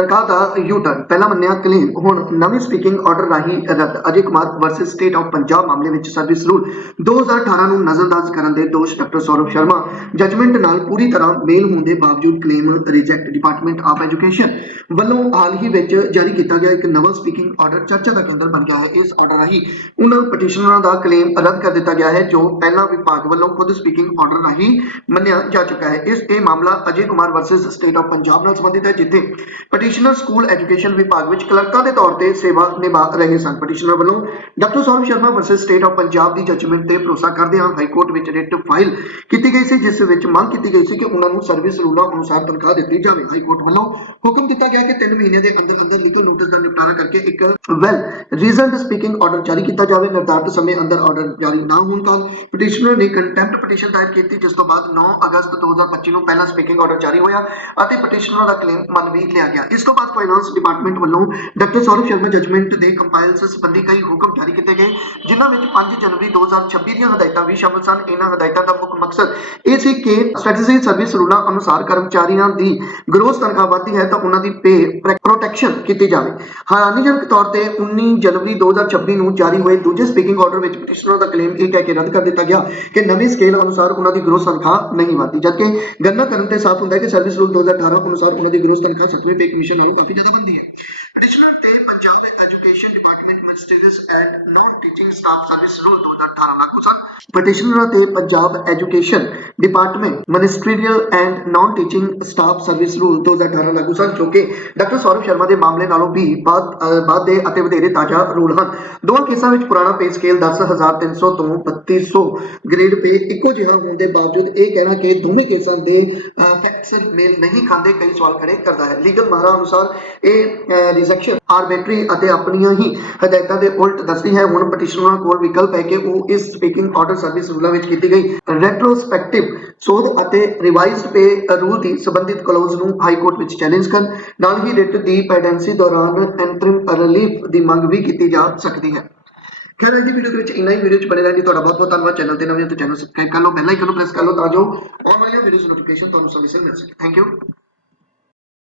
ਸਰਕਾਰ ਦਾ U turn ਪਹਿਲਾ ਮੰਨਿਆ ਕਲੀਨ, ਹੁਣ ਨਵੀਂ ਸਪੀਕਿੰਗ ਆਰਡਰ ਰਾਹੀਂ ਰੱਦ। Ajay Kumar versus state of Punjab ਮਾਮਲੇ ਵਿੱਚ ਸਰਵਿਸ ਰੂਲ। 2018 ਨੂੰ ਨਜ਼ਰਅੰਦਾਜ਼ ਕਰਨ ਦੇ ਦੋਸ਼ ਡਾਕਟਰ ਸੌਰਵ ਸ਼ਰਮਾ। ਜਜਮੈਂਟ ਨਾਲ ਪੂਰੀ ਤਰ੍ਹਾਂ ਮੇਲ ਹੋਣ ਦੇ ਬਾਵਜੂਦ claim reject department of education ਵੱਲੋਂ ਹਾਲ ਹੀ ਵਿੱਚ ਜਾਰੀ ਕੀਤਾ ਗਿਆ ਇੱਕ ਨਵਾਂ ਸਪੀਕਿੰਗ ਆਰਡਰ ਚਰਚਾ ਦਾ ਕੇਂਦਰ ਬਣ ਗਿਆ ਹੈ। ਇਸ ਆਰਡਰ ਰਾਹੀਂ ਉਹਨਾਂ ਪਟੀਸ਼ਨਰਾਂ ਦਾ ਕਲੇਮ ਰੱਦ ਕਰ ਦਿੱਤਾ ਗਿਆ ਹੈ, ਜੋ ਪਹਿਲਾਂ ਵਿਭਾਗ ਵੱਲੋਂ ਖੁਦ ਸਪੀਕਿੰਗ ਆਰਡਰ ਰਾਹੀਂ ਮੰਨਿਆ ਜਾ ਚੁੱਕਾ ਹੈ। ਇਸ ਇਹ ਮਾਮਲਾ Ajay Kumar versus state of Punjab ਨਾਲ ਸੰਬੰਧਿਤ ਹੈ, ਜਿੱਥੇ ਪਟੀਸ਼ਨਰ ਸਕੂਲ ਐਜੂਕੇਸ਼ਨ ਵਿਭਾਗ ਵਿੱਚ ਕਲਰਕਾਂ ਦੇ ਤੌਰ ਤੇ ਸੇਵਾ ਨਿਭਾ ਰਹੇ ਸਨ। ਪਟੀਸ਼ਨਰ ਵੱਲੋਂ doctor Saurav Sharma versus state of Punjab the judgment ਤੇ ਭਰੋਸਾ ਕਰਦਿਆਂ ਹਾਈ ਕੋਰਟ ਵਿੱਚ ਰਿਟ ਫਾਈਲ ਕੀਤੀ ਗਈ ਸੀ, ਜਿਸ ਵਿੱਚ ਮੰਗ ਕੀਤੀ ਗਈ ਸੀ ਕਿ ਉਹਨਾਂ ਨੂੰ ਸਰਵਿਸ ਰੂਲਾਂ ਅਨੁਸਾਰ ਤਨਖਾਹ ਦਿੱਤੀ ਜਾਵੇ। ਹਾਈ ਕੋਰਟ ਵੱਲੋਂ ਹੁਕਮ ਦਿੱਤਾ ਗਿਆ ਕਿ 3 ਮਹੀਨੇ ਦੇ ਅੰਦਰ ਅੰਦਰ ਲੀਗਲ ਨੋਟਿਸ ਦਾ ਨਿਪਟਾਰਾ ਕਰਕੇ ਇੱਕ ਵੈਲ ਰੀਜ਼ਨਡ ਸਪੀਕਿੰਗ ਆਰਡਰ ਜਾਰੀ ਕੀਤਾ ਜਾਵੇ, ਨਿਰਧਾਰਤ ਸਮੇਂ ਅੰਦਰ ਆਰਡਰ ਜਾਰੀ ਨਾ ਹੋਣ ਕਾਰਨ ਪਟੀਸ਼ਨਰ ਨੇ ਕੰਟੈਂਪਟ ਪਟੀਸ਼ਨ ਦਾਇਰ ਕੀਤੀ, ਜਿਸ ਤੋਂ ਬਾਅਦ 9 ਅਗਸਤ 2025 ਨੂੰ ਪਹਿਲਾ ਸਪੀਕਿੰਗ ਆਰਡਰ ਜਾਰੀ ਹੋਇਆ ਅਤੇ ਪਟੀਸ਼ਨਰ ਦਾ ਕਲੇਮ ਮੰਨ ਵੀ ਲਿਆ ਗਿਆ। ਇਸ ਤੋਂ ਬਾਅਦ ਫਾਈਨਾਂਸ ਡਿਪਾਰਟਮੈਂਟ ਵੱਲੋਂ ਡਾਕਟਰ ਸੌਰਵ ਸ਼ਰਮਾ ਜਜਮੈਂਟ ਦੇ ਕੰਪਾਈਲਸ ਸੰਬੰਧੀ ਕਈ ਹੁਕਮ ਜਾਰੀ ਕੀਤੇ ਗਏ, ਜਿਨ੍ਹਾਂ ਵਿੱਚ 5 ਜਨਵਰੀ 2026 ਦੀਆਂ ਹਦਾਇਤਾਂ ਵੀ ਸ਼ਾਮਲ ਸਨ। ਇਹਨਾਂ ਹਦਾਇਤਾਂ ਦਾ ਮੁੱਖ ਮਕਸਦ ਇਹ ਸੀ ਕਿ ਸਟ੍ਰੈਟੇਜੀ ਸਰਵਿਸ ਰੂਲਾਂ ਅਨੁਸਾਰ ਕਰਮਚਾਰੀਆਂ ਦੀ ਗਰੋਸ ਤਨਖਾਹ ਵੱਧਦੀ ਹੈ ਤਾਂ ਉਹਨਾਂ ਦੀ ਪੇ ਪ੍ਰੋਟੈਕਸ਼ਨ ਕੀਤੀ ਜਾਵੇ। ਹੈਰਾਨੀਜਨਕ ਤੌਰ ਤੇ 19 ਜਨਵਰੀ 2026 ਨੂੰ ਜਾਰੀ ਹੋਏ ਦੂਜੇ ਸਪੀਕਿੰਗ ਆਰਡਰ ਵਿੱਚ ਪਟੀਸ਼ਨਰ ਦਾ ਕਲੇਮ ਇਹ ਕਹਿ ਕੇ ਰੱਦ ਕਰ ਦਿੱਤਾ ਗਿਆ ਕਿ ਨਵੀਂ ਸਕੇਲ ਅਨੁਸਾਰ ਉਹਨਾਂ ਦੀ ਗਰੋਸ ਤਨਖਾਹ ਨਹੀਂ ਵਧਦੀ, ਜਦਕਿ ਗਣਨਾ ਕਰਨ ਤੇ ਸਾਫ਼ ਹੁੰਦਾ ਹੈ ਕਿ ਸਰਵਿਸ ਰੂਲ 2018 ਅਨੁਸਾਰ ਉਹਨਾਂ ਦੀ ਗਰੋਸ ਤਨਖਾਹ 7ਵੇਂ ਪੇ ਕਮਿਸ਼ਨ ਨਾਲੋਂ ਕਾਫੀ ਜ਼ਿਆਦਾ ਬਣਦੀ ਹੈ। ਪਟੀਸ਼ਨਰ ਤੇ Punjab education department magistrates and non teaching staff service rule 2018 ਲਾਗੂ ਸਨ ਪਟੀਸ਼ਨਰਾਂ ਤੇ Punjab education department ministerial and non teaching staff service rule 2018 ਲਾਗੂ ਸਨ ਜੋ ਕਿ ਡਾਕਟਰ ਸੌਰਵ ਸ਼ਰਮਾ ਦੇ ਮਾਮਲੇ ਨਾਲੋਂ ਵੀ ਬਾਅਦ ਬਾਅਦ ਦੇ ਅਤੇ ਵਧੇਰੇ ਤਾਜ਼ਾ ਰੂਲ ਹਨ। ਦੋਵਾਂ ਕੇਸਾਂ ਵਿੱਚ ਪੁਰਾਣਾ ਪੇ ਸਕੇਲ 10300 ਤੋਂ 3200 ਗ੍ਰੇਡ ਪੇ ਇੱਕੋ ਜਿਹਾ ਹੋਣ ਦੇ ਬਾਵਜੂਦ ਇਹ ਕਹਿਣਾ ਕਿ ਦੋਵੇਂ ਕੇਸਾਂ ਦੇ ਫੈਕਟਸ ਮੇਲ ਨਹੀਂ ਖਾਂਦੇ, ਕਈ ਸਵਾਲ ਖੜੇ ਕਰਦਾ ਹੈ। ਲੀਗਲ ਮਾਹਰਾਂ ਅਨੁਸਾਰ ਇਹ ਰਿਜੈਕਸ਼ਨ ਆਰਬਿਟਰੀ ਅਤੇ ਆਪਣੀਆਂ ਹੀ ਹਦਾਇਤਾਂ ਦੇ ਉਲਟ ਦੱਸਦੀ ਹੈ। ਹੁਣ ਪਟੀਸ਼ਨਰਾਂ ਕੋਲ ਵਿਕਲਪ ਹੈ ਕਿ ਉਹ ਇਸ ਸਪੀਕਿੰਗ ਆਰਡਰ ਸਰਵਿਸ ਰੂਲਾਂ ਵਿੱਚ ਕੀਤੀ ਗਈ। ਰੈਟਰੋਸਪੈਕਟਿਵ ਸੋਧ ਅਤੇ ਰਿਵਾਈਜ਼ਡ ਪੇ ਰੂਲ ਦੀ ਸੰਬੰਧਿਤ ਕਲੌਜ਼ ਨੂੰ ਹਾਈ ਕੋਰਟ ਵਿੱਚ ਚੈਲੰਜ ਕਰਨ। ਨਾਲ ਹੀ ਰਿਟ ਦੀ ਪੈਡੈਂਸੀ ਦੌਰਾਨ ਐਂਟਰਿਮ ਰਿਲੀਫ ਦੀ ਮੰਗ ਵੀ ਕੀਤੀ ਜਾ ਸਕਦੀ ਹੈ। ਖੈਰ, ਅੱਜ ਦੀ ਵੀਡੀਓ ਦੇ ਵਿੱਚ ਇੰਨਾ ਹੀ। ਵੀਡੀਓ ਚ ਬਣੇ ਰਹਿਣ ਲਈ ਤੁਹਾਡਾ ਬਹੁਤ ਬਹੁਤ ਧੰਨਵਾਦ। ਚੈਨਲ ਤੇ ਨਵੇਂ ਹੋ ਤਾਂ ਚੈਨਲ ਸਬਸਕ੍ਰਾਈਬ ਕਰ ਲਓ ਬੈਲ ਆਈਕਨ ਨੂੰ ਪ੍ਰੈਸ ਕਰ ਲਓ ਤਾਂ ਜੋ ਆਉਣ ਵਾਲੀਆਂ ਵੀਡੀਓਜ਼ ਨੋਟੀਫਿਕੇਸ਼ਨ ਤੁਹਾਨੂੰ ਸਮੇਂ ਸਿਰ ਮਿਲ ਸਕੇ। Thank you